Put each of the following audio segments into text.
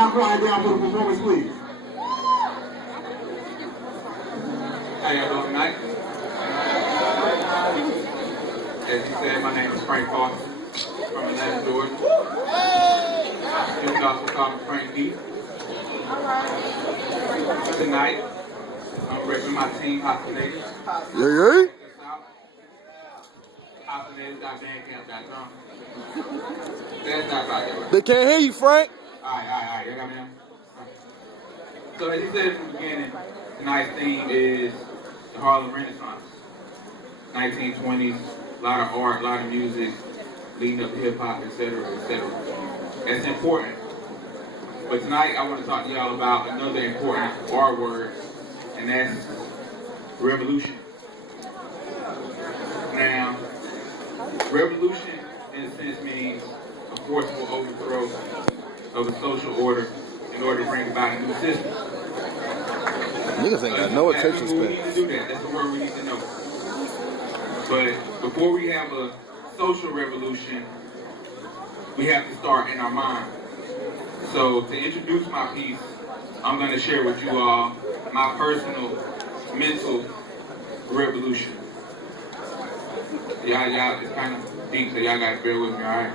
y'all quiet down for the performance, please. How y'all doing tonight? As you said, my name is Frank Foster from Atlanta, Georgia. You can also call me Frank D. Tonight, I'm repping my team, Hostinated. Yeah. Hostinated.bandcamp.com. That's not about it. They can't hear you, Frank. Alright. You got me now? So as you said from the beginning, tonight's theme is the Harlem Renaissance. 1920s, a lot of art, a lot of music, leading up to hip-hop, etc., etc. That's important. But tonight I want to talk to y'all about another important R word, and that's revolution. Now, revolution in a sense means a forceful overthrow of a social order in order to bring about a new system. Niggas ain't got no attention span. We need to do that. That's the word we need to know. But before we have a social revolution, we have to start in our mind. So to introduce my piece, I'm going to share with you all my personal mental revolution. Y'all, it's kind of deep, so y'all got to bear with me, all right?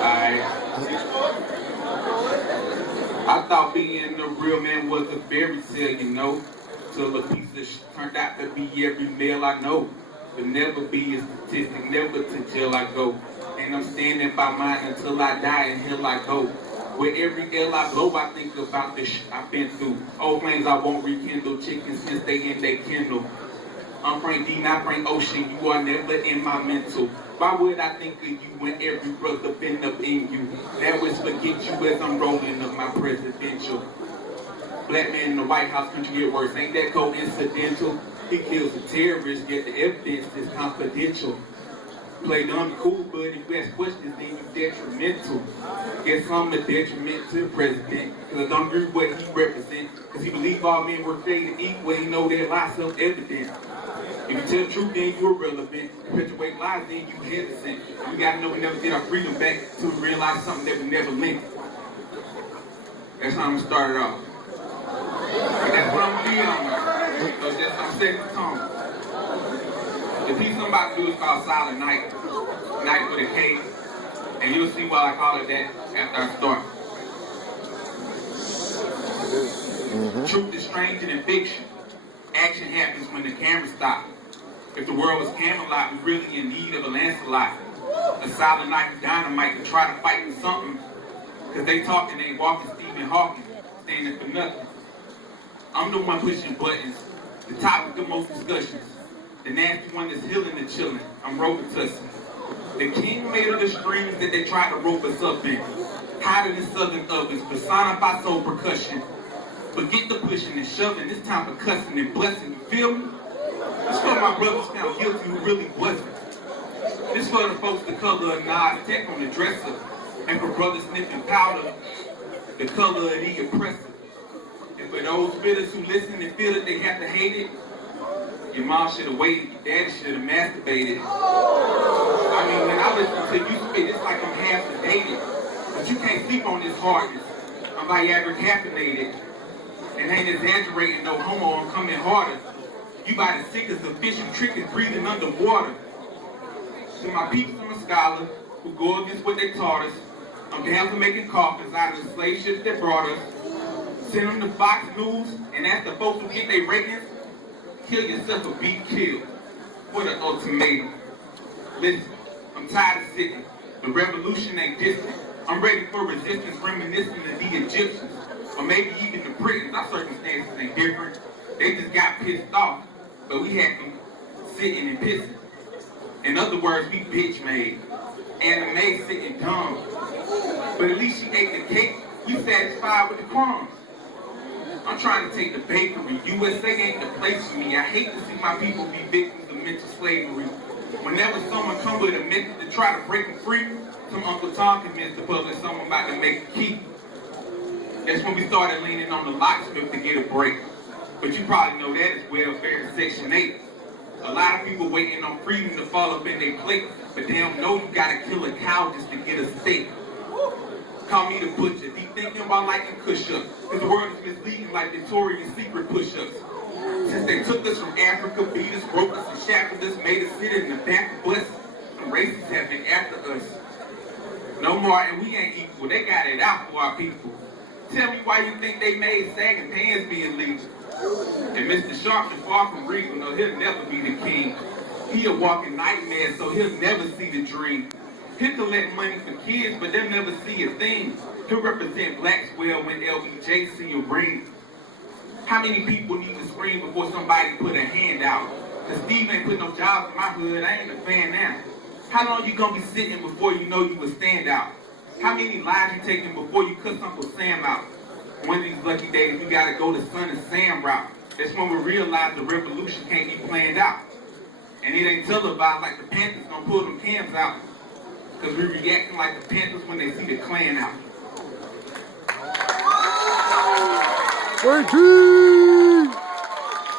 Alright. I thought being a real man was a fairy tale, you know, till a piece of turned out to be every male I know. But never be a statistic, never to jail I go. And I'm standing by mine until I die, and here I go. With every L I blow, I think about the shit I've been through. Old flames I won't rekindle, chickens can stay in they kindle. I'm Frank D, not Frank Ocean, you are never in my mental. Why would I think of you when every brother been up in you? Now it's forget you as I'm rolling up my presidential. Black man in the White House, country get worse, ain't that coincidental? He kills the terrorists, yet the evidence is confidential. Play dumb cool, but if you ask questions, then you detrimental. Guess I'm the detriment to the president, cause I'm agree what he represents. Cause he believe all men were created equal, he know their lies self-evident. If you tell the truth, then you're irrelevant. Perpetuate lies, then you hesitant. We gotta know we never get our freedom back till we realize something that we never linked. That's how I'm gonna start it off. But that's what I'm gonna be on. So that's I'm setting the tone. The piece I'm about to do is called Silent Night. Night with a K. And you'll see why I call it that after I start. Truth is stranger than fiction. Action happens when the camera stops. If the world was Camelot, we're really in need of a Lancelot. A silent night with dynamite to try to fight for something. Cause they talking, they walking Stephen Hawking, standing for nothing. I'm the one pushing buttons, the topic of most discussions. The nasty one that's healing and chilling, I'm Robitussin. The king made of the strings that they try to rope us up in. Hotter than southern ovens, personified soul percussion. Forget the pushing and shoving, it's time for cussing and blessing, you feel me? This for my brothers found guilty who really wasn't. This for the folks the color of Nas Tech on the dresser. And for brothers sniffing powder, the color of the oppressor. And for those bitters who listen and feel that they have to hate it, your mom should have waited, your daddy should have masturbated. I mean, when I listen to you spit, it's like I'm half sedated. But you can't sleep on this hardness. I'm Viagra caffeinated. And ain't exaggerating, no homo, I'm coming harder. You by the sick as the fish and trickers breathing underwater. To my people, I'm a scholar who go against what they taught us. I'm down for making coffins out of the slave ships that brought us. Send them to Fox News and ask the folks who get their ratings, kill yourself or be killed. What an ultimatum. Listen, I'm tired of sitting. The revolution ain't distant. I'm ready for resistance, reminiscent of the Egyptians. Or maybe even the Britons. Our circumstances ain't different. They just got pissed off. But we had them sitting and pissing. In other words, we bitch made. And the maid sitting dumb. But at least she ate the cake. We satisfied with the crumbs. I'm trying to take the bakery. USA ain't the place for me. I hate to see my people be victims of mental slavery. Whenever someone come with a method to try to break them free, some Uncle Tom convinced the public someone about to make a key. That's when we started leaning on the locksmith to get a break. But you probably know that as welfare in Section 8. A lot of people waiting on freedom to fall up in their plate, but they don't know you gotta kill a cow just to get a steak. Call me the butcher. Be thinking about liking push-ups. Cause the world is misleading like Victoria's Secret push-ups. Since they took us from Africa, beat us, broke us, and shackled us, made us sit in the back of bus, some racists have been after us. No more, and we ain't equal. They got it out for our people. Tell me why you think they made sagging pants being legal. And Mr. Sharp is far from regal. No, he'll never be the king. He a walking nightmare, so he'll never see the dream. He'll collect money for kids, but they'll never see a thing. He'll represent blacks well when LBJ see a ring. How many people need to scream before somebody put a hand out? Cause Steve ain't put no jobs in my hood, I ain't a fan now. How long you gonna be sitting before you know you a standout? How many lives you taking before you cuss Uncle Sam out? One of these lucky days, you gotta go the Son and Sam route. That's when we realize the revolution can't be planned out. And it ain't televised like the Panthers gonna pull them cams out. Cause we reacting like the Panthers when they see the Klan out. Frankie!